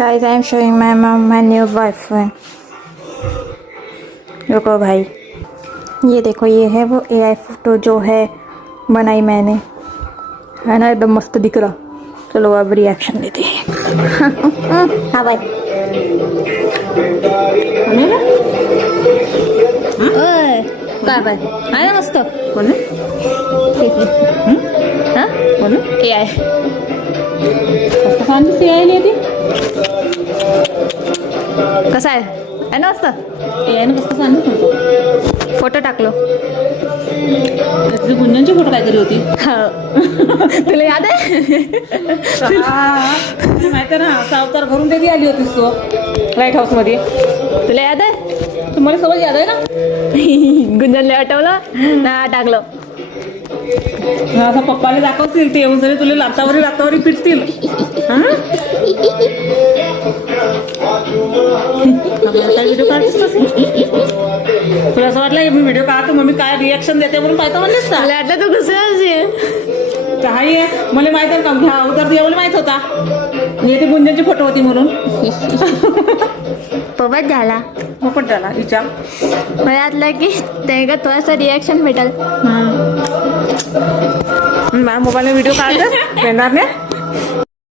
Guys, I am showing my mom my new boyfriend. रुको भाई, ये देखो, ये है वो AI फोटो जो है बनाई मैंने, है ना, एकदम मस्त दिख रहा। चलो अब रिएक्शन देते हैं। हाँ भाई, काय बाय आहे ना मस्त। कोण हां कोण AI कसं सांगते AI ती कसा आहे ना मस्त। AI ने कसं सांगते फोटो टाकलो, गुंजनची फोटो काहीतरी होती। तुला याद आहे? माहिती ना, सावतार घरून कधी आली होतीस तू लाईट हाऊस मध्ये, तुला याद आहे? तुम्हाला सगळं याद आहे ना? गुंजनला आठवलं ना, टाकलं। आता पप्पाला दाखवतील, ते येऊन जरी तुला लातावरी पिटतील। व्हिडिओ काढतेस तुला असं वाटलं की मी व्हिडिओ काढतो मम्मी काय रिॲक्शन देते म्हणून पाहतो म्हणलेस का? मला आता तू कसं काही आहे मला माहित आहे का? घ्या अगोदर तुला मला माहित होता येते गुंजनची फोटो होती म्हणून। पबत झाला पण त्याला विचार मला वाटलं की ते का थोडासा रिॲक्शन भेटेल। माझ्या मोबाईलने व्हिडिओ काढते येणार नाही।